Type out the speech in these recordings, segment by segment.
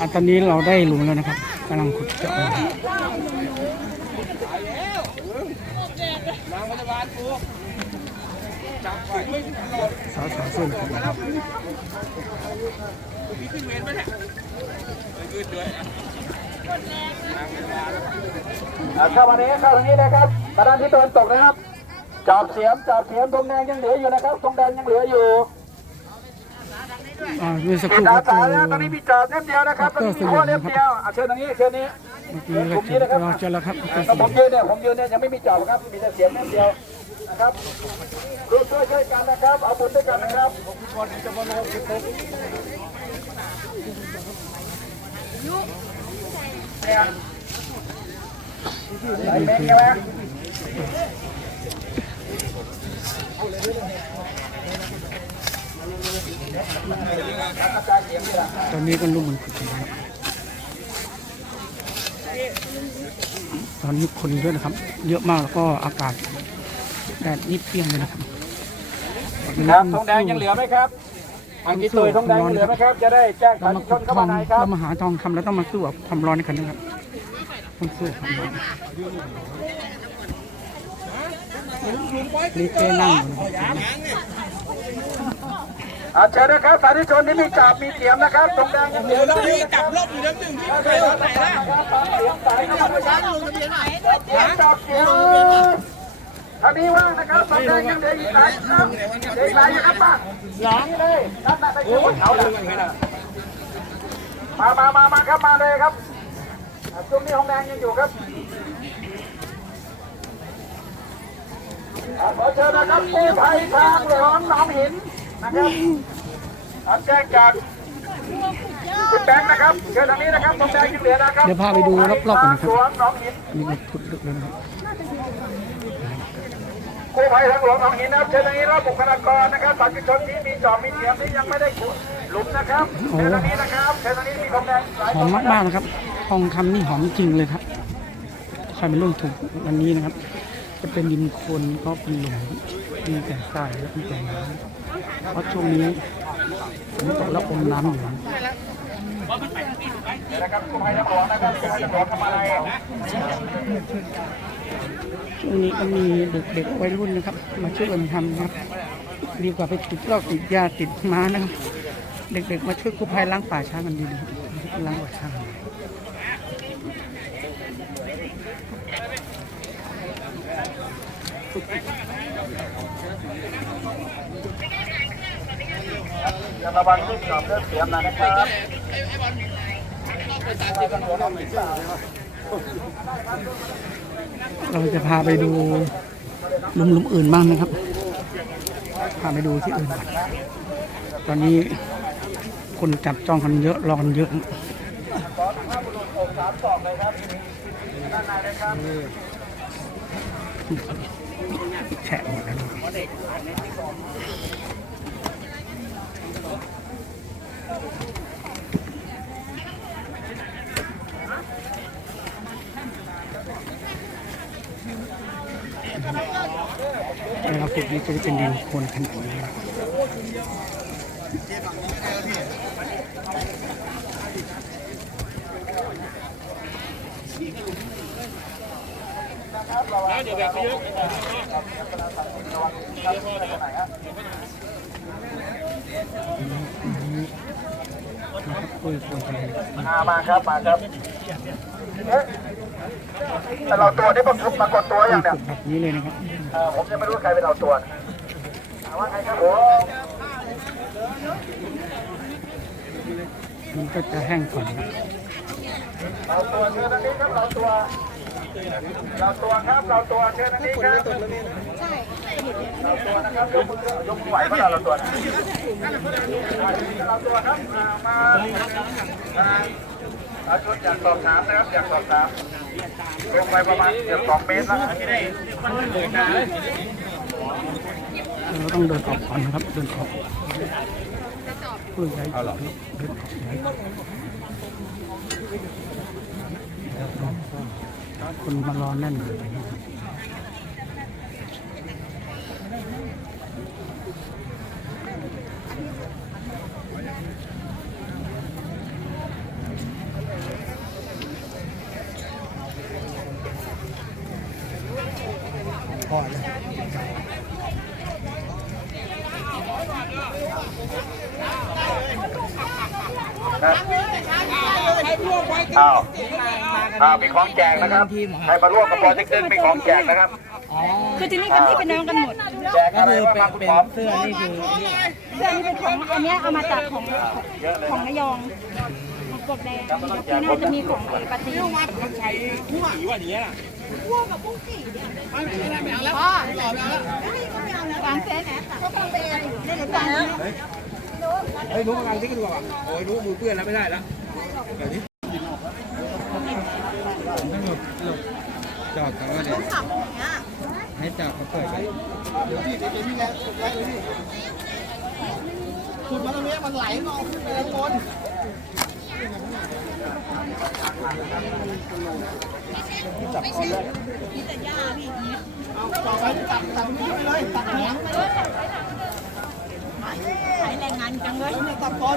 อะตอนนี้เราได้หลุมแล้วนะครับกำลังขุดเจาะนะครับสาวสาวส้นขุดนะครับอ่าเข้ามานี้เข้าทางนี้นะครับกระดานที่ตะวันตกนะครับ จอบเสียมจอบเสียมธงแดงยังเหลืออยู่นะครับธงแดงยังเหลืออยู่ อ่าเมื่อสักคติรู่ดอาก็เจสาอแล้วตอนนี้มีจอบเล่มเดียวนะครับตอนนี้มีขั้วเล่มเดียวอะเชิญทางนี้เชิญนี้เมื่อกี้เราเจอเราเจอแล้วครับถ้าผมยืนเนี่ยผมยืนเนี่ยยังไม่มีจอบครับมีแต่เสียมเล่มเดียวนะครับร่วมด้วยช่วยกันนะครับเอาบุญด้วยกันนะครับเนี่ยไหลเมฆใช่ไหม ตอนนี้ก็ลุ่มมันขุดอยู่นะครับตอนนี้คนเยอะนะครับ เยอะมากแล้วก็อากาศแดดนิดเปรี้ยงเลยนะครับครับทองแดงยังเหลือไหมครับอังกฤษตุยทองแดงยังเหลือไหมครับ จะได้แจ้งสาเราธุมาชขุนดเข้าทอมางในครับเรามาหาทองคำแล้วต้องมาสู้กับความร้อนในกันนะครับต้องสู้ความร้อนนี่เจ้นั่งอยู่นะครับ อาเชิญนะครับสาธุชนที่มีจับมีเสียมนะครับทองแดงยังเหลือแล้วนี่จับลบอยู่แล้วหนึ่งที่ใครไหนล่ะเสียมสายนะครับเสียมจับเสียมท่านี้ว่างนะครับทองแดงยังเหลืออีกหลายครับเหลืออีกหลายนะครับป้าหลังเลยนั่นน่ะไปดูเขาละมามามามาครับมาเลยครับช่วงนี้ทองแดงยังอยู่ครับขอเชิญนะครับกู้ภัยทางหลวงหนองหิน นะครับรับแจ้งจากคุณแบงค์นะครับเชิญทางนี้นะครับตรงแดงยังเหลือนะครับเดี๋ยวพาไปดูรอบๆกันนะครับหลวงหนองหินนี่มันขุดลึกเลยนะครับกู้ภัยทางหลวงหนองหินนะครับเชิญทางนี้รับบุคลากรนะครับสาธุชนที่มีจอบมีเสียมที่ยังไม่ได้ขุดหลุมนะครับเชิญทางนี้นะครับเชิญทางนี้มีทองแดงหลายหอมมากๆนะครับทองคำนี่หอมจริงเลยครับใครเป็นลูกถูกวันนี้นะครับ จะเป็นดินโคลนก็เป็นหลุม มีแต่ทรายและมีแต่น้ำเพราะช่วงนี้ฝนตกแล้วอมน้ำอยู่นะช่วงนี้ก็มีเด็กๆวัยรุ่นนะครับ มาช่วยกันทำนะครับ ดีกว่าไปติดเหล้าติดยาติดม้านะครับ เด็กๆมาช่วยกู้ภัยล้างป่าช้ากันดีๆล้างป่าช้า จะระวังลูกจอบเลือดเสียมนะครับเราจะพาไปดูลุมๆอื่นบ้างนะครับ พาไปดูที่อื่น ตอนนี้คนจับจองกันเยอะรอกันเยอะแฉะหมดแล้ว จุดนี้ก็จะเป็นดินโคลนขนาดนี้นะครับนะครับคุยคุยกันเยมามาครับมาครับเอ๊ะแต่เราตัวนี้ผมทุบมากดตัวอย่างเนี่ยแบบนี้เลยนะครับ ผมยังไม่รู้ใครเป็นเราตัวถามว่าไงครับผมมันก็จะแห้งก่อนครับเราตัวเชิญอันนี้ครับเราตัว เราตัวครับเราตัวเชิญอันนี้ครับเราตัวนะครับยกมือยกมือไหวเมื่อเราตัวเราตัวครับอ่ามา อ่าเราชนอยากสอบถามนะครับอยากสอบถามลงไปประมาณเกือบสองเมตรแล้วนเราต้องเดินออกก่อนนะครับเดินออกเพื่อย้เดินออกย้ายคนมารอแน่นเลย พอแล้ครับอ้าวอ้าวเป็นของแจกนะครับใครมาร่วมกับโปรเจกต์เป็นของแจกนะครับ คือที่นี่เป็นที่เป็นน้องกันหมดแจกอะไรบ้างครับคุณหมอเสื้อนี่คือเสื้อนี่เป็นของอันนี้เอามาจากของของระยองของกบแดงแล้วก็น่าจะมีของเอปาตีวัดคนใช้ผู้หญิงว่าอย่างเงี้ย ซนก็คงเป็นได้เลยจ้าเฮ้ยรู้กำลังที่กันดีกว่าโอ้ยรู้มือเปื้อนแล้วไม่ได้แล้วแบบนี้ต้องหลบหลบจอดเขาว่าเดี๋ยให้จอดเขาเปิดไปแรงงาน จังเลยตัดคอน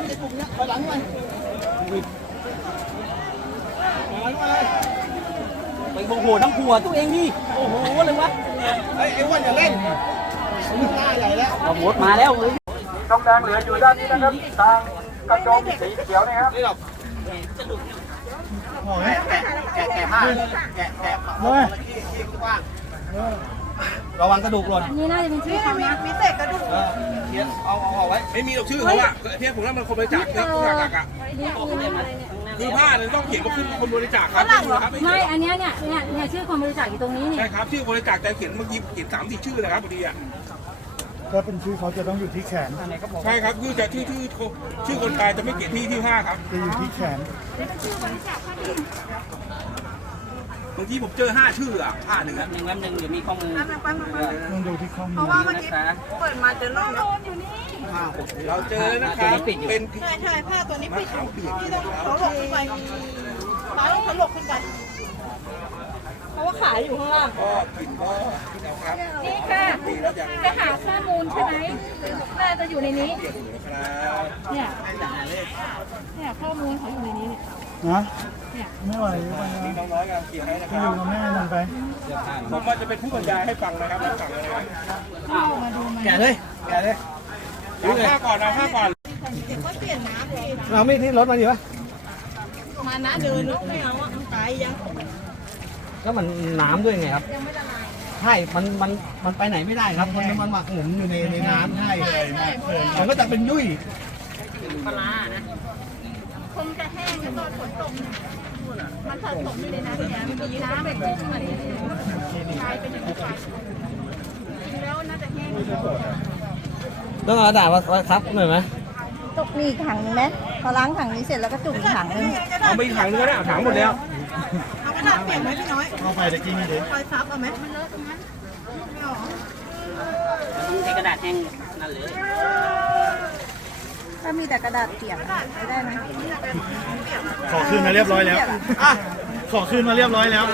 ไปโมโหทั้งผัวตัวเองดิโอ้โหเลยวะเฮ้ไอ้อ้วนอย่าเล่นหน้าใหญ่แล้วเอาหมดมาแล้วเลยทองแดงเหลืออยู่ด้านนี้นะครับทางกระโจมสีเขียวนี่ครับ โอ้ยแกะแกะแกะผ้าแกะแกะผ้าขี้ขี้กว้างระวังกระดูกหล่นนี่น่าจะเป็นชื่อเขานะเออเขียนเอาเอาเอาไว้ไม่มีหรอกชื่อเขาอะเที่ยผมว่ามันคนบริจาคครับคนบริจาคอะนี่คืออะไรเนี่ยคือผ้าเนี่ยต้องเขียนว่าคือคนบริจาคครับไม่ไม่อันเนี้ยเนี่ยเนี่ยเนี่ยชื่อคนบริจาคอยู่ตรงนี้นี่ใช่ครับชื่อบริจาคแต่เขียนเมื่อกี้เขียนสามสี่ชื่อเลยครับพอดีอะ ถ้าเป็นชื่อเขาจะต้องอยู่ที่แขนใช่ครับคือจะชื่อชื่อชื่อคนตายจะไม่เขียนที่ที่ผ้าครับจะอยู่ที่แขนบางทีผมเจอห้าชื่ออะผ้าหนึ่งแป๊อะบนึงแป๊บนึงเดี๋ยวมีข้อมูลต้องดูที่ข้อมูลนะคะเราเจอนะครับเป็นใช่ใช่ผ้าตัวนี้มะปิดขามเปียกที่ต้องเขาหลบขึ้นไปฟ้าต้องเขาหลบขึ้นไป เพราะว่าขาอยู่ข้างล่างก็กินก็กินเอาครับนี่ค่ะจะหาข้อมูลใช่ไหมน่าจะอยู่ในนี้นะครับเนี่ยเนี่ยข้อมูลเขาอยู่ในนี้เนี่ยนะเนี่ยไม่ไหวไม่ไหวมีน้องน้อยกำลังเขียนให้นะคที่รัอบยู่กับแม่มันไปผมว่าจะเป็นผู้บรรยายให้ฟังนะครับฟังเลยนะเข้ามาดูมันแกะเลยแกะเลยเอาผ้าก่อนเอาผ้าก่อนเด็กก็เปลี่ยนน้ำเลยเราไม่ที่รถมาดีปะมานะเดินลุกไม่เอาอะตายยัง แล้วมันน้ำด้วยไงครับใช่มันมันมันไปไหนไม่ได้ครับมันมันหมักหมมอยู่ในในน้ำใช่มันก็จะเป็นยุ่ยคงจะแห้งตอนฝนตกมันสะสมอยู่ในนั้นเนี่ยมีน้ำแบบกุ้งอะไรกลายเป็นอย่างนี้ไปจริงแล้วน่าจะแห้งต้องเอากระดาษมาไว้ทับหน่อยไหมตกมีอีกถังนึงไหมพอล้างถังนี้เสร็จแล้วก็จุ่มอีกถังนึงเอาไปอีกถังนึงก็ได้เอาถังหมดแล้ว เอากระดาษเปลี่ยนไหมพี่น้อยเข้าไปตะกี้นี่เด็กคอยซับเอาไหมมันเลอะตรงนั้นไม่เอาเหรอต้องใช้กระดาษแห้งนั่นเลยถ้ามีแต่กระดาษเปียกอะใช้ได้ไหมขอคืนมาเรียบร้อยแล้วขอคืนมาเรียบร้อยแล้ว